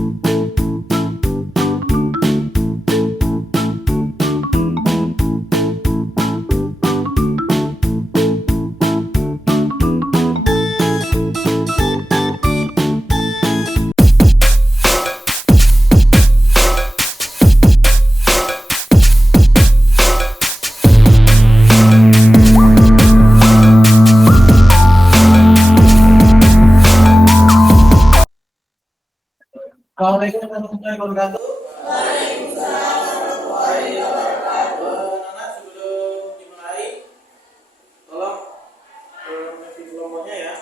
Assalamualaikum warahmatullahi wabarakatuh. Anak-anak sebelum dimulai, tolong mengisi kelompoknya ya.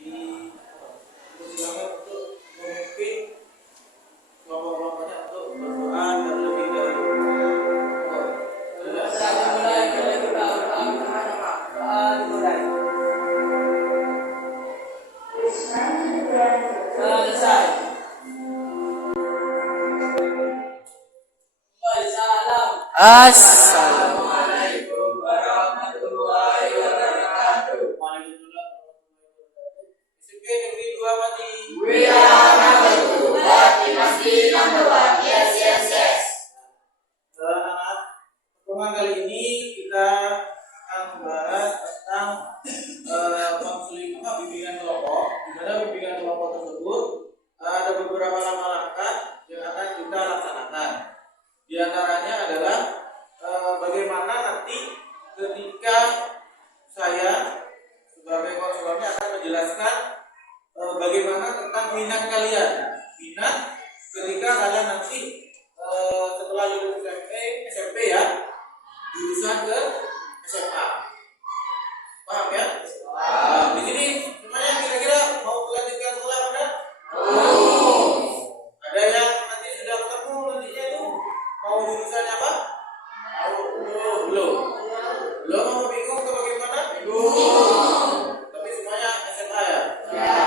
Dipersilakan untuk memimpin kelompok-kelompoknya untuk berdoa terlebih dahulu. Selesai. Assalamualaikum warahmatullahi wabarakatuh. Waalaikumsalam warahmatullahi wabarakatuh. SMP Negeri 2 Pati. We are number 2, but we must be number 1. Yes, yes, yes. Anak-anak, pertemuan kali ini kita akan membahas tentang bimbingan kelompok. Di mana bimbingan kelompok tersebut ada beberapa langkah-langkah yang akan kita laksanakan. Di antaranya adalah bagaimana nanti ketika saya sebagai konselornya akan menjelaskan bagaimana tentang minat kalian. Minat ketika kalian nanti setelah lulus SMP ya, jurusan ke SMA. Paham ya? Nah, di sini semuanya kira-kira mau melanjutkan sekolah pada? Ada yang nanti sudah ketemu nantinya itu mau jurusannya apa? Belum. Belum mau bingung atau bagaimana? Tapi semuanya SMA ya? Ya.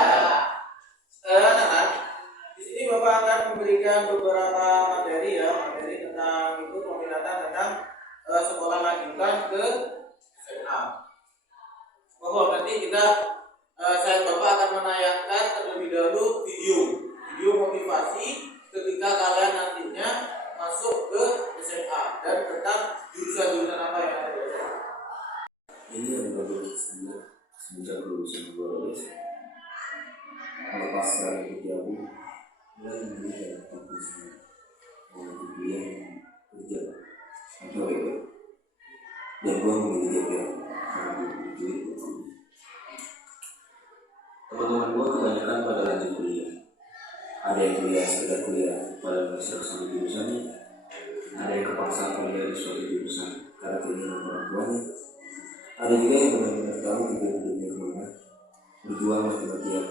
Nah, di sini Bapak akan memberikan beberapa materi ya, materi tentang itu peminatan tentang sekolah lanjutan ke SMA. Bahwa nanti saya Bapak akan menayangkan terlebih dahulu video motivasi ketika kalian nantinya masuk ke SMA dan tentang jurusan-jurusan apa yang ada di SMA. Ini adalah semenjak lulusan gue melepas dari Jabu mulai memiliki fokus untuk kuliah kerja atau itu dan gue memilih GPR karena duit. Teman-teman gue kebanyakan pada lanjut kuliah. Ada yang kuliah sekedar kuliah pada dasar sama jurusannya, ada yang kepaksa kuliah di suatu jurusan karena keinginan orang tuanya, ada juga yang benar-benar tahu tujuan hidupnya kemana, berjuang mati-matian,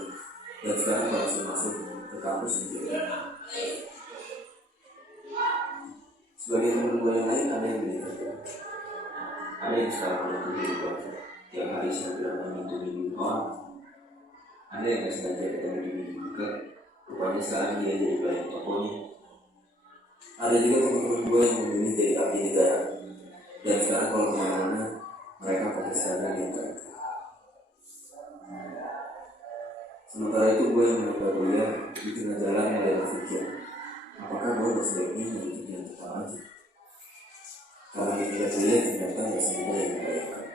dan sekarang berhasil masuk ke kampus sendiri. Sebagian teman gue yang lain ada yang menikah, ada yang sekarang udah berubah, tiap hari Instagram itu minggu doang, ada yang nggak sengaja ketemu di minggu dekat. Rupanya sekarang dia jadi pelayan tokonya. Ada juga teman-teman gue yang memilih jadi abdi negara, dan sekarang kalau kemana-mana mereka pakai seragam yang keren. Sementara itu gue yang mencoba kuliah di tengah jalan mulai berpikir, apakah gue udah sebaiknya melanjutkan yang tetap aja? Karena ketika kuliah ternyata gak semudah yang dibayangkan.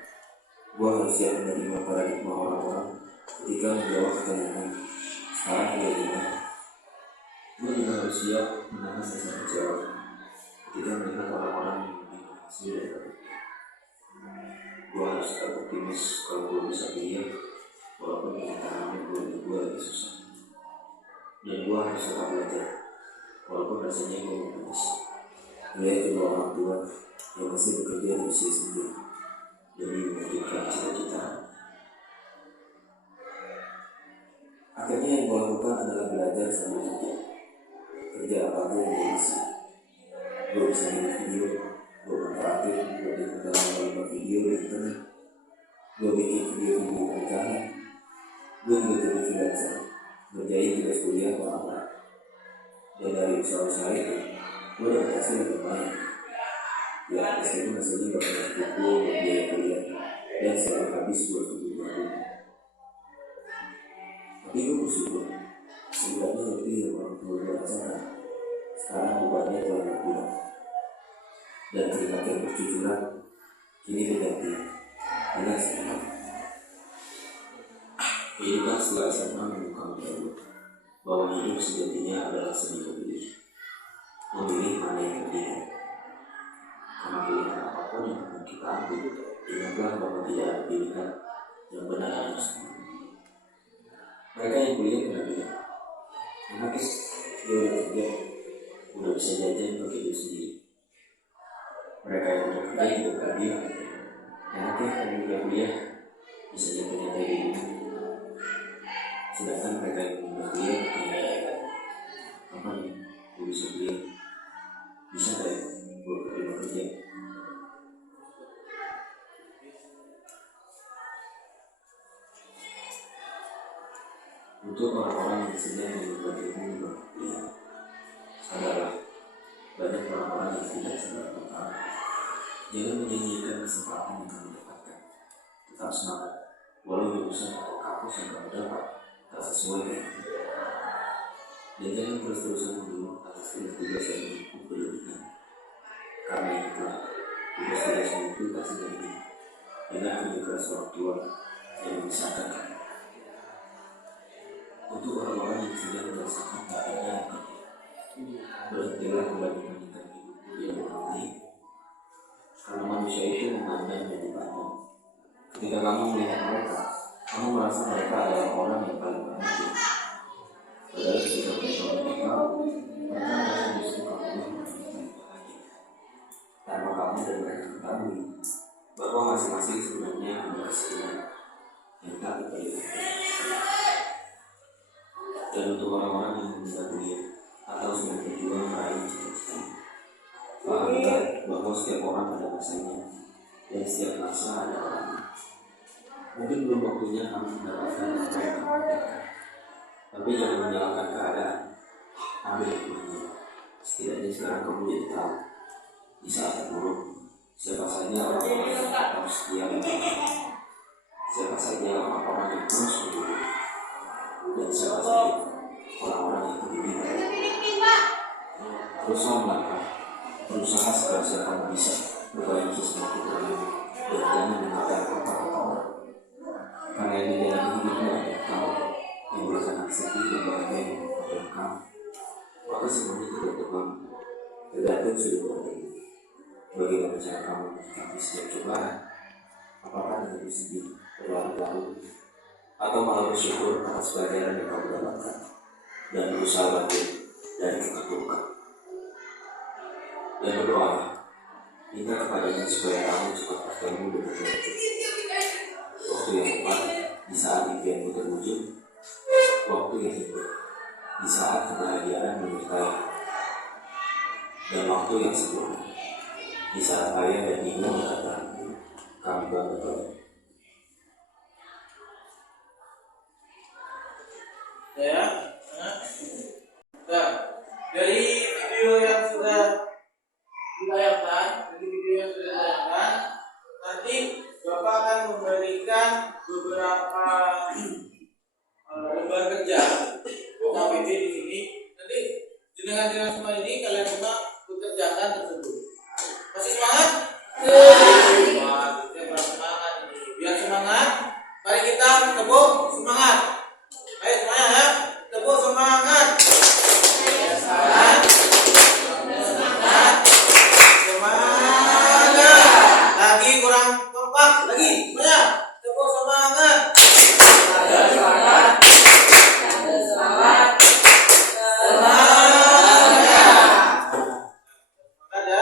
Gue harus siap menerima paradigma orang-orang ketika menjawab pertanyaan, sekarang kuliah di mana? Gue juga harus siap menahan rasa kecewa ketika melihat orang-orang yang lebih berhasil dari aku. Gue harus tetap optimis kalau gue bisa kuliah walaupun kenyataannya gue lagi susah. Dan gue harus tetap belajar walaupun rasanya gue putus. Melihat kedua orang tua yang masih bekerja di usia sendiri demi mewujudkan cita-cita. Akhirnya yang gue lakukan adalah belajar sambil kerja apa aja yang gue bisa. Gue bisa bikin video, gue manfaatin, gue bikin dalam video di internet, gue bikin video-video pernikahan, gue juga jadi freelancer, ngerjain tugas kuliah orang-orang. Dan dari usaha-usaha itu, gue dapat hasil yang lumayan. Ya, meskipun hasilnya gak pernah cukup gue buat biaya kuliah dan selalu habis buat kebutuhan gue. Tapi gue bersyukur, sebenarnya lebih yang orang tua gue rasakan kejujuran kini berganti dengan semangat. Kehidupan setelah SMA membuka baru bahwa hidup sejatinya adalah seni memilih. Memilih mana yang terbaik. Karena pilihan apapun yang akan kita ambil, ingatlah bahwa tidak ada pilihan yang benar dan harus. Mereka yang kuliah pernah bilang, anaknya dia udah kerja, udah bisa jajan pakai duit sendiri. Mereka yang udah kerja juga pernah bilang, anaknya yang udah kuliah bisa jajan kayak gitu. Sedangkan mereka yang udah kuliah apa nih, gue bisa kuliah, bisa nggak ya gue kerja. Untuk orang-orang yang sedang menuntut ilmu berkuliah, sadarlah, banyak orang-orang yang tidak sadar tentang. Jangan menyanyikan kesempatan yang kamu dapatkan. Tetap semangat, walau jurusan atau kampus yang kamu dapat tak sesuai dengan itu. Dan jangan terus-terusan mengeluh atas tugas yang berlebihan. Karena itulah tugas-tugas itu tak sendiri dengan kerja keras orang tua yang memisahkan kamu. Untuk orang-orang yang sedang merasakan tak ada berhentilah membanding-bandingkan hidupku yang orang lain. Karena manusia itu memandang dan dipandang. Ketika kamu melihat mereka, kamu merasa mereka adalah orang yang paling bahagia. Padahal ketika mereka melihat kamu, mereka merasa justru kamu yang paling bahagia. Tanpa kamu dan mereka ketahui bahwa masing-masing sebenarnya punya kesalahan yang tak terlihat. Dan untuk orang-orang yang menunda kuliah atau sedang berjuang meraih cita-cita, pahamlah bahwa setiap orang ada masanya dan setiap masa ada orangnya. Mungkin belum waktunya kamu mendapatkan apa yang kamu inginkan, tapi jangan menyalahkan keadaan. Ambil hikmahnya. Setidaknya sekarang kamu jadi tahu di saat terburuk siapa saja orang-orang yang tetap setia menjaga, siapa saja orang-orang yang terus mendukung, dan siapa saja orang-orang yang peduli. Teruslah melangkah, berusaha sekeras yang kamu bisa, berbaik sesuatu lagi, dan jangan dengarkan kata-kata orang. Karena yang di dalam hidupmu adalah kamu, yang merasakan sedih dan bahagia adalah kamu. Maka semuanya tidak terbang, tergantung sudut pandang. Bagaimana cara kamu menyikapi setiap cobaan? Apakah dengan sedih, berlarut-larut, atau malah bersyukur atas pelajaran yang kamu dapatkan dan berusaha bangkit dari keterpurukan. Dan berdoalah, minta kepadanya supaya kamu cepat bertemu dengan Tuhan. Waktu yang tepat di saat impianmu terwujud, waktu yang tepat di saat kebahagiaan menyertai, dan waktu yang sempurna di saat ayah dan ibu mengatakan, kami bangga padamu. Ya, nah, dari video yang sudah ditayangkan, nanti Bapak akan memberikan beberapa lembar kerja KPP di sini. Nanti dengan semua ini kalian semua bekerjakan tersebut. Masih semangat? Semangat, semangat. Biar semangat, mari kita tepuk semangat. Ayo semuanya ya, tepuk semangat. Semangat. Semangat. Semangat. Lagi kurang kompak, lagi semuanya. Tepuk semangat. Semangat. Semangat. Semangat ya.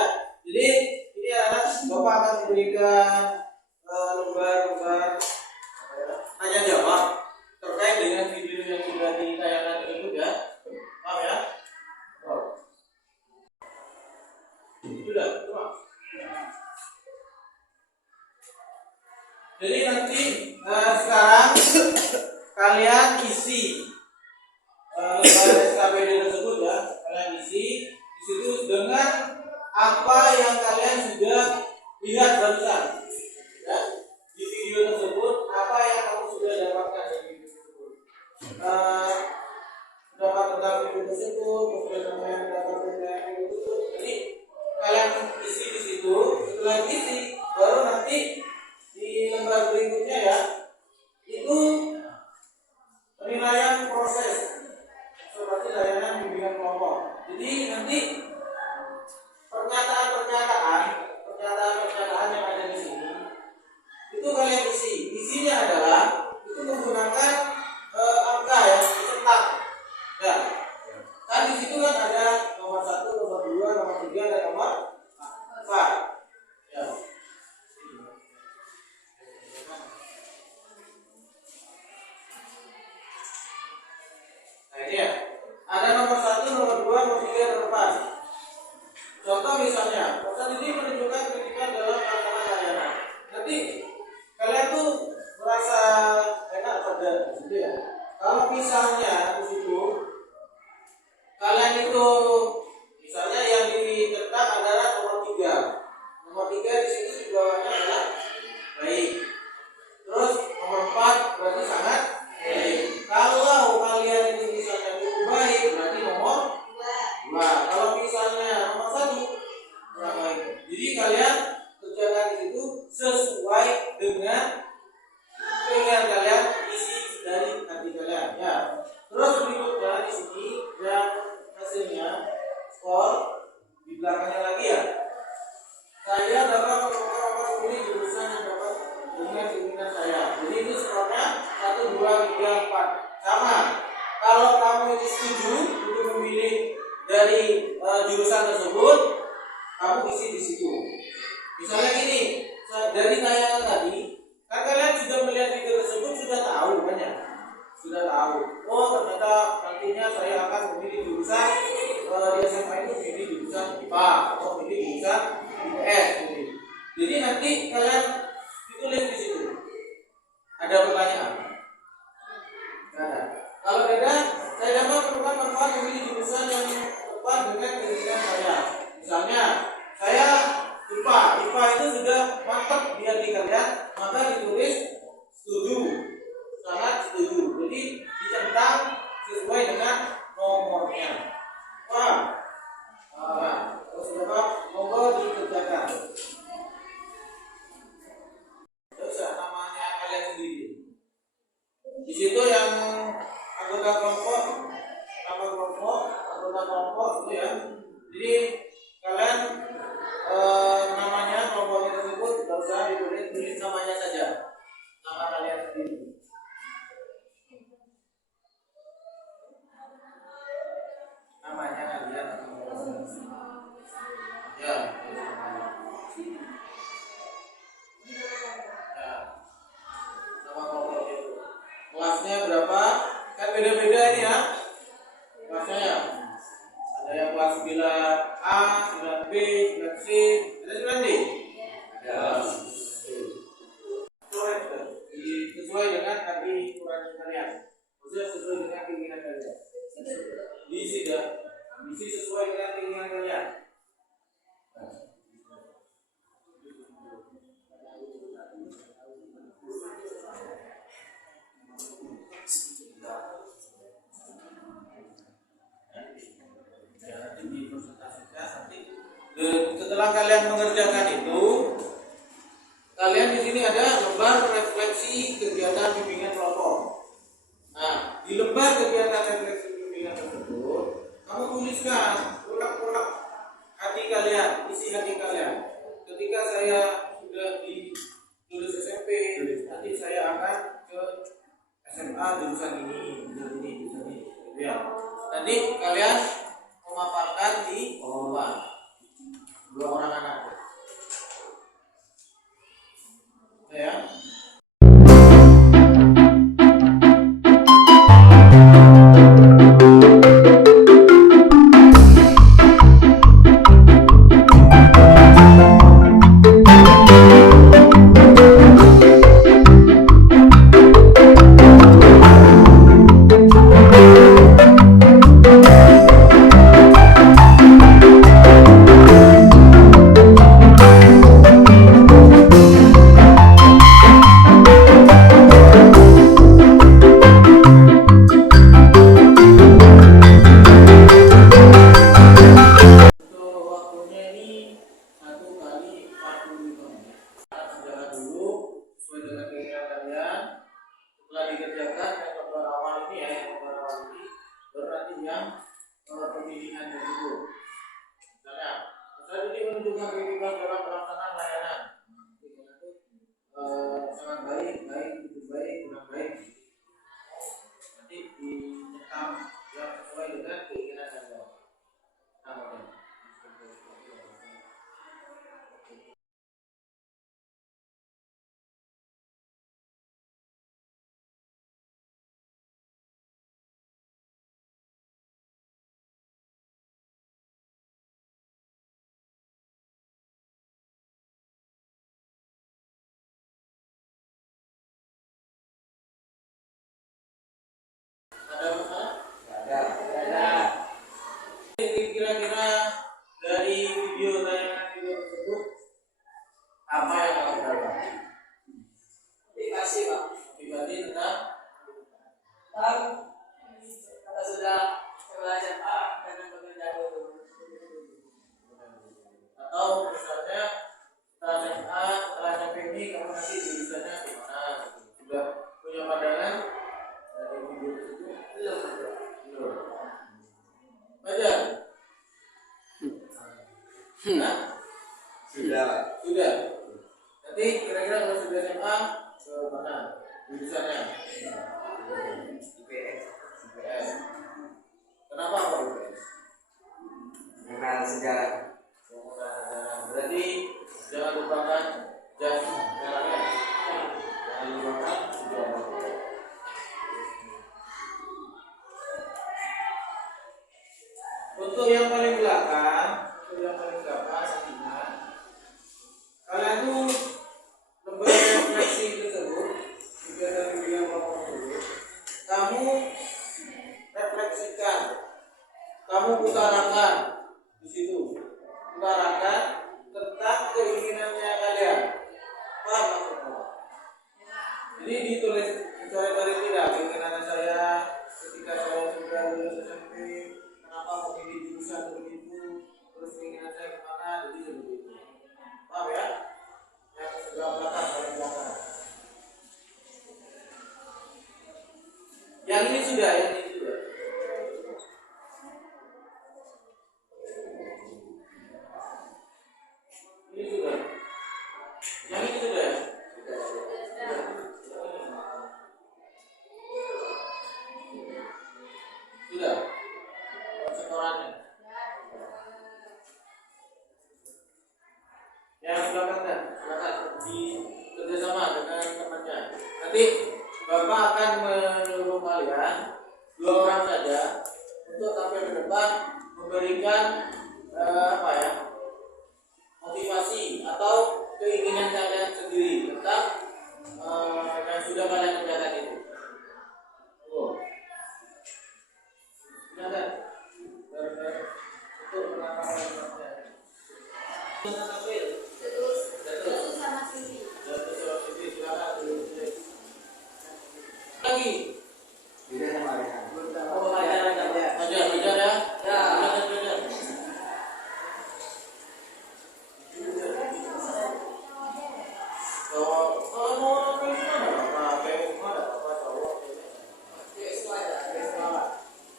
kelompok. Jadi nanti pernyataan yang ada di sini itu kalian isi. Isinya adalah itu menggunakan angka ya, dicetak. Ya. Kan di situ kan ada nomor 1, nomor 2, nomor 3 dan nomor 4. Ya. Nah ini ya. Ada nomor 1, nomor 2, nomor 3, nomor 4. Contoh misalnya, pesan ini menunjukkan kritikan dalam pelaksanaan layanan. Nanti kalian tuh merasa enak pada gitu ya. Kalau misalnya di situ kalian itu misalnya yang dicetak adalah nomor 3. Nomor 3 di situ di bawahnya adalah baik. Terus nomor 4 berarti sangat baik. Kalau kalian ini misalnya cukup baik berarti nomor 2. Kalau misalnya nomor 1 kurang baik. Jadi kalian kerjakan di situ sesuai dengan keinginan kalian, isi dari hati kalian ya. Terus berikutnya di sini yang hasilnya skor di belakangnya lagi ya. Saya dapat menemukan memilih jurusan yang dapat dengan keinginan saya. Jadi itu skornya 1, 2, 3, 4 sama. Kalau kamu ini setuju untuk memilih dari jurusan tersebut, kamu isi di situ. Misalnya gini, dari tayangan tadi, kan kalian sudah melihat video tersebut sudah tahu kan ya? Sudah tahu. Oh ternyata nantinya saya akan memilih jurusan di SMA itu memilih jurusan IPA atau memilih jurusan IPS. Jadi nanti kalian ditulis di situ. Ada pertanyaan? Ada. Kalau beda, saya dapat menemukan manfaat memilih jurusan yang tepat dengan keinginan saya. Misalnya, saya IPA itu sudah mantap di hati kalian, maka ditulis setuju, sangat setuju. Jadi dicentang sesuai dengan nomornya. Terus berapa? Monggo dikerjakan. Terus ya, namanya kalian sendiri. Di situ yang anggota kelompok, anggota kelompok itu ya. Jadi kalian namanya kelompoknya tersebut tidak usah tulis namanya saja, nama kalian sendiri. Namanya kalian ya. Nama kelompok itu. Kelasnya berapa? Kan beda-beda ini ya. Kelasnya ya. Ada yang kelas 9A, 9B, 9C, ada 9D? Ada. Sesuai dengan tadi ukuran kalian. Maksudnya sesuai dengan keinginan kalian. Diisi sesuai dengan keinginan kalian. Setelah kalian mengerjakan itu, kalian di sini ada lembar refleksi kegiatan bimbingan kelompok. Nah, di lembar kegiatan refleksi bimbingan tersebut, kamu tuliskan unek-unek hati kalian, isi hati kalian. Ketika saya sudah di lulus SMP, nanti saya akan ke SMA jurusan ini. Ya. Nanti kalian memaparkan di bawah. 2 orang anak. Ya. bimbingan tersebut. Misalnya, peserta didik menunjukkan keterlibatan dalam pelaksanaan layanan. Sangat baik, baik, cukup baik, kurang baik. Nanti dicetam yang sesuai dengan keinginan Anda. Ada masalah? Ada. Kira-kira dari tayangan video tersebut apa yang kamu dapat? Motivasi, Pak. Motivasi tentang Kalau sudah sekolah SMA dengan bekerja dulu. atau misalnya setelah SMA, setelah SMP ini kamu nanti jurusannya gimana? Sudah punya pandangan dari video tersebut? Belum. Belajar? Nah, Sudah. sudah. Nanti kira-kira kalau sudah SMA ke mana jurusannya? IPS. IPS. Kenapa kok IPS? Mengenal sejarah. Berarti jangan lupakan jas merahnya. Jangan lupakan sejarah. Untuk yang paling belakang, nantinya kalian tuh lembar refleksi tersebut, kegiatan video kelompok tersebut, kamu refleksikan, kamu utarakan di situ, utarakan tentang keinginannya kalian. Paham maksudnya? Jadi ditulis, dicoret-coret tidak keinginan saya ketika saya sudah lulus SMP, kenapa mau pilih jurusan begitu, terus keinginan saya kemana, jadi seperti itu. Paham ya? Yang sebelah belakang, paling belakang. Yang ini sudah, yang ini sudah. Ini sudah. Yang ini sudah. Sudah. Setorannya. Yang belakang kan, silakan di kerjasama dengan temannya. Nanti Bapak akan menyuruh kalian 2 orang saja untuk tampil ke depan memberikan apa ya, motivasi atau keinginan kalian sendiri tentang yang sudah kalian kerjakan itu. Oh, silakan. Untuk penampilan tampil. Lagi. Tidak sama Rehan. Oh, belajar ya. Ya, belajar. Kalau mau orang kayak gimana? Kayak gimana? Apa cowok?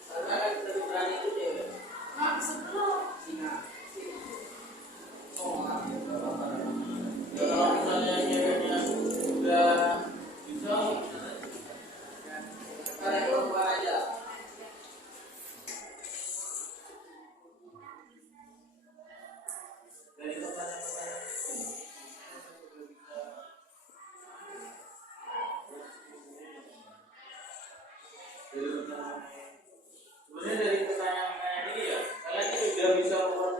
Karena kan lebih berani itu dia. Kalau misalnya ceweknya udah bisa, Karena keluar aja. dari pertanyaan-pertanyaan sebenarnya dari pertanyaan-pertanyaan ini ya kalian sudah bisa membuat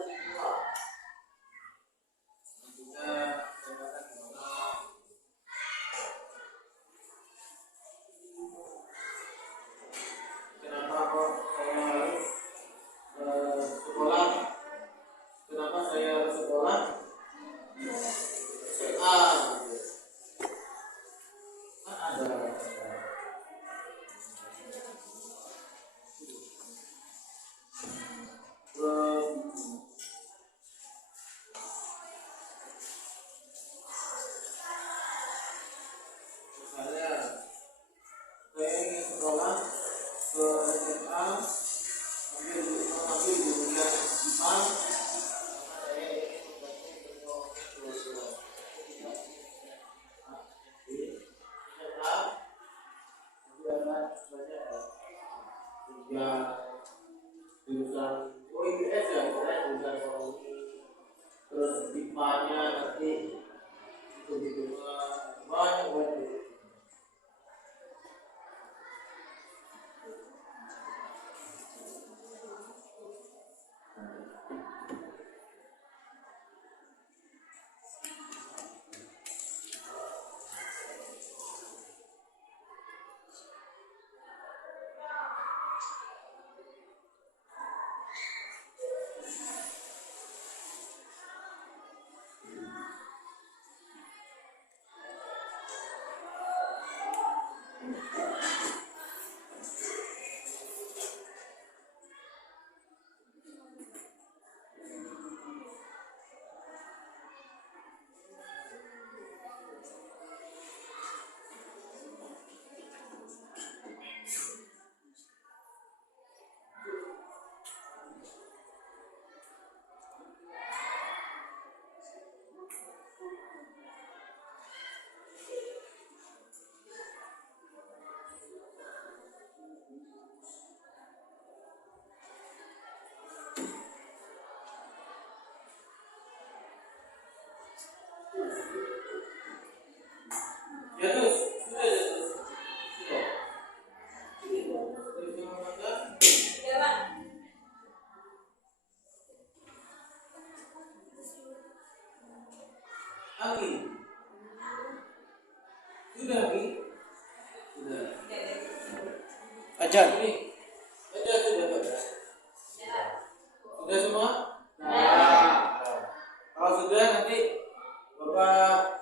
IPS ya, kalian jurusan ekonomi. Terus IPA-nya nanti itu banyak banget. Ya terus, sudah ya terus. Sudah. Terus yang mana? Ya, Pak. Angin. Sudah, Angin. Sudah. Ajar. Ini. Ajar sudah, Pak. Ya. Sudah semua? Nah. Kalau sudah nanti Bapak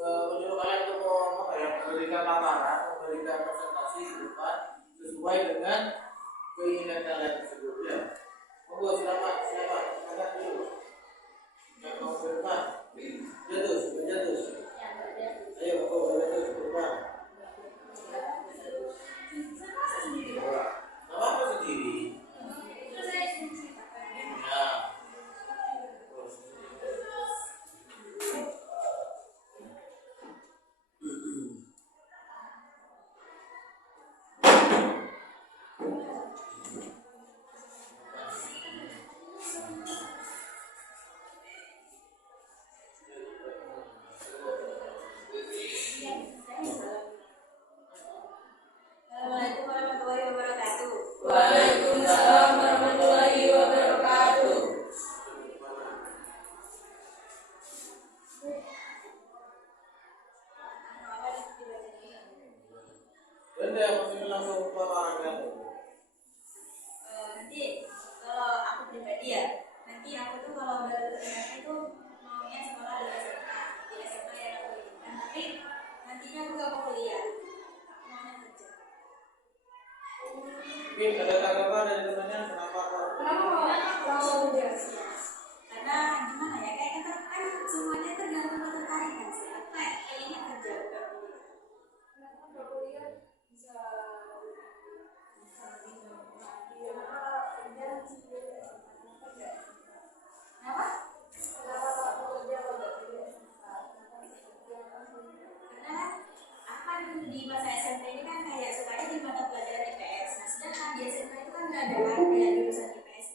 menyuruh kalian untuk memberikan paparan, memberikan presentasi di depan sesuai dengan keinginan kalian tersebut ya. Monggo silakan, angkat dulu. Yang mau ke depan. Jatuh. Ayo, jatuh ke depan. Nama apa sendiri? Ya. Assalamualaikum warahmatullahi wabarakatuh. Waalaikumsalam warahmatullahi wabarakatuh. Benda masih langsung paparan kan? Nanti kalau aku pribadi ya, nanti aku tuh kalau berterima itu maunya sekolah di SMA yang aku inginkan, tapi nantinya aku gak mau kuliah, aku maunya kerja. Mungkin ada tanggapan dari temannya kenapa kok? Kenapa mau langsung kerja? Karena gimana ya, kayak kan semuanya tergantung ketertarikan sih. Aku kayak kayaknya kerja bukan kuliah. Kenapa nggak kuliah bisa Kenapa? Karena aku kan di masa SMP ini kan kayak sukanya di mata pelajaran IPS. Nah, sedangkan di SMA itu kan nggak ada kan kayak jurusan IPS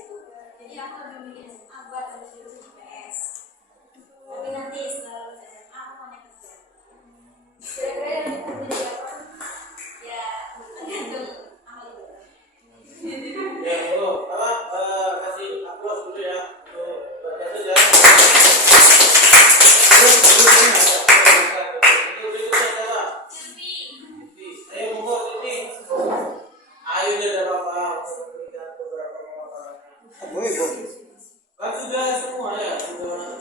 itu. Jadi aku lebih milih SMA buat ambil jurusan IPS. Tapi nanti setelah lulus SMA aku mau kerja. kira-kira yang menjadi apa? Ya tergantung amal ibadah. Ya, kasih aplaus dulu ya untuk baca saja. Untuk berikutnya siapa? Sylvie. Ayo monggo Siti. Ayo ada Bapak untuk memberikan beberapa pemaparan. Kan sudah semua ya, sudah.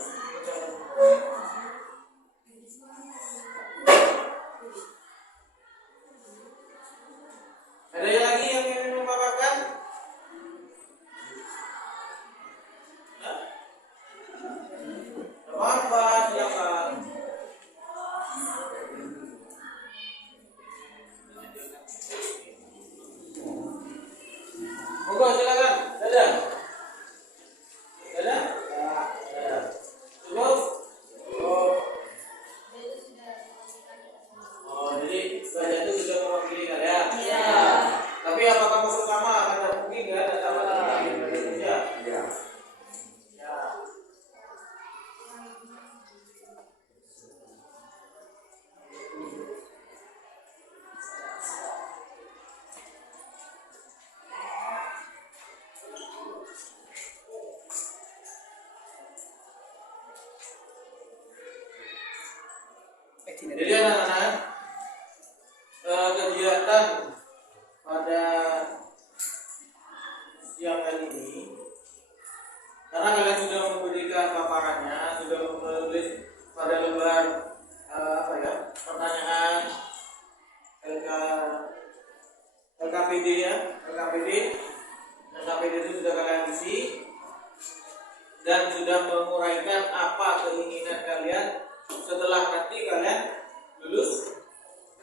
Ada yang lagi yang ingin memaparkan? Hah? Tidak apa-apa, silakan. Monggo silakan. Dadah. Dadah. Dadah. Jadi anak-anak, kegiatan pada siang hari ini, karena kalian sudah memberikan paparannya, sudah menulis pada lembar pertanyaan LKPD ya, LKPD itu sudah kalian isi dan sudah menguraikan apa keinginan kalian setelah nanti kalian lulus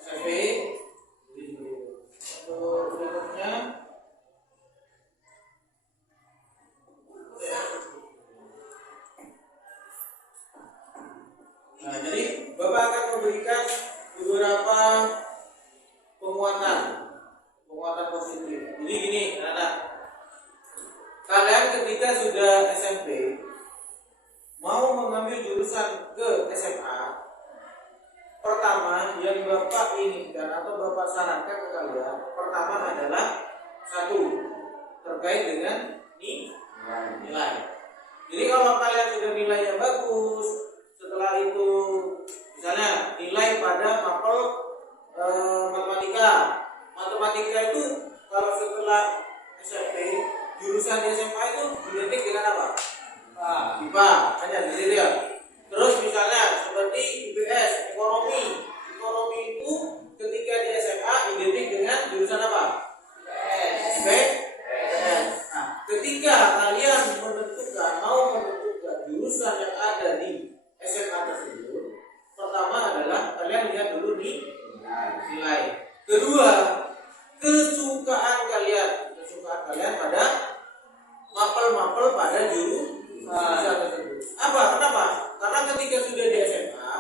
SMP. Untuk berikutnya, nah jadi Bapak akan memberikan beberapa penguatan positif. Jadi gini, anak, kalian ketika sudah SMP mau mengambil jurusan ke SMA, pertama yang Bapak inginkan atau Bapak sarankan ke kalian, pertama adalah satu, terkait dengan nilai. Jadi kalau kalian sudah nilainya bagus, setelah itu misalnya nilai pada mapel matematika itu kalau setelah SMP jurusan di SMA itu identik dengan apa? IPA hanya gitu ya. Terus misalnya seperti IPS, ekonomi itu ketika di SMA identik dengan jurusan apa? IPS. Nah, ketika kalian mau menentukan jurusan yang ada di SMA tersebut, pertama adalah kalian lihat dulu nilai. Kedua, kesukaan kalian pada mapel pada jurusan tersebut. Kenapa? Karena ketika sudah di SMA,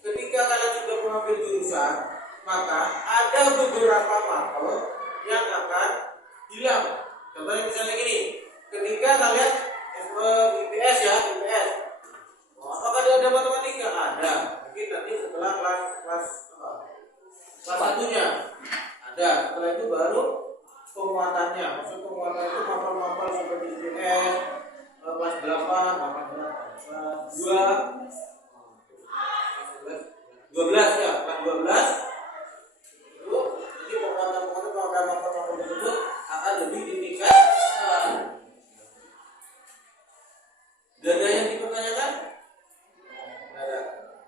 ketika kalian sudah mengambil jurusan, maka ada beberapa mapel yang akan hilang. Contohnya misalnya gini, ketika kalian IPS, apakah ada matematika? Ada. Mungkin nanti setelah kelas satunya ada. Setelah itu baru penguatannya. Maksud penguatan itu mapel-mapel seperti IPS kelas 8, kelas 12 ya, kelas 12 itu jadi penguatan pada mapel-mapel tersebut akan lebih ditingkatkan. Dada yang dipertanyakan? Dada.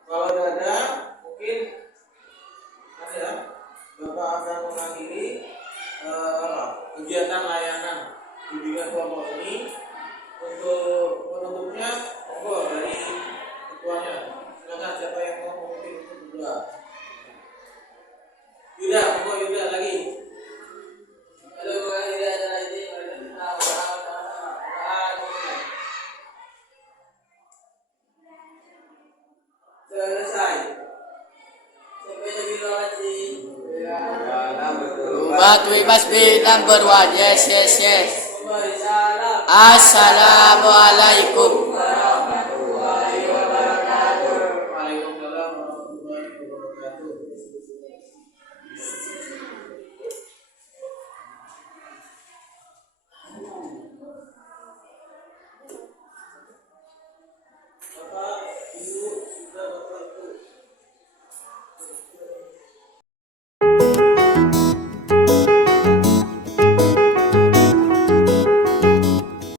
Kalau dada mungkin ada Bapak akan mengakhiri kegiatan layanan bimbingan kelompok ini. Untuk penutupnya monggo dari ketuanya. Silakan siapa yang mau memimpin untuk berdua. Yuda lagi. Halo, selesai. Sampai lebih lagi. Batui must be number one. Yes. Assalamualaikum. Waalaikumsalam warahmatullahi wabarakatuh.